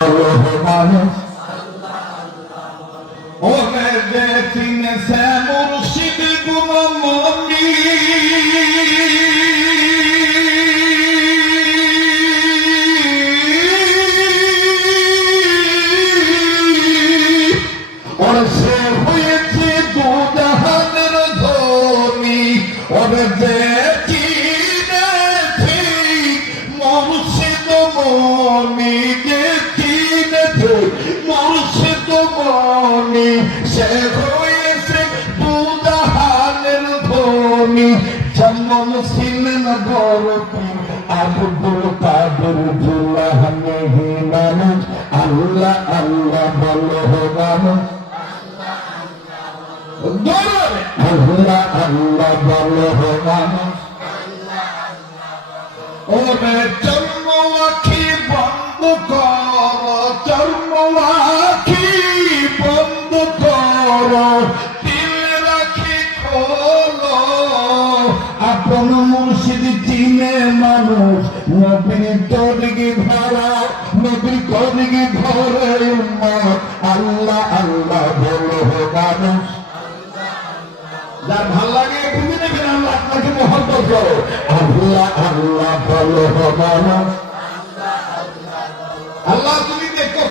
মানুষ ওরে দেখিন সে মুর্শিদ গুণমণি ওরে সে হয়েছে দুজাহানের ধনী ওরে দেখিনেছি মুর্শিদ মনি দেখিনেছি মুর্শিদ মনি সে হয়েছে দুজাহানের ধনী যেমন ছিলেন বরফি আব্দুল কাদের জিলানী মানুষ আল্লাহ আল্লাহ বলো মানুষ আল্লাহ আল্লাহ বলো মানুষ ওরে চর্ম আখি বন্ধ কর চর্ম আখি বন্ধ কর দিল রাখি খোলো আপন মুর্শিদ চিনে মানুষ নবীর তরিকে ধরা নবীর তরিকে ধরে উম্মত আল্লাহ আল্লাহ বলো মানুষ যার ভাল লাগে বুঝে নেবেন আল্লাহ আপনাকে মহব্বত করো আল্লাহ আল্লাহ বলো মানুষ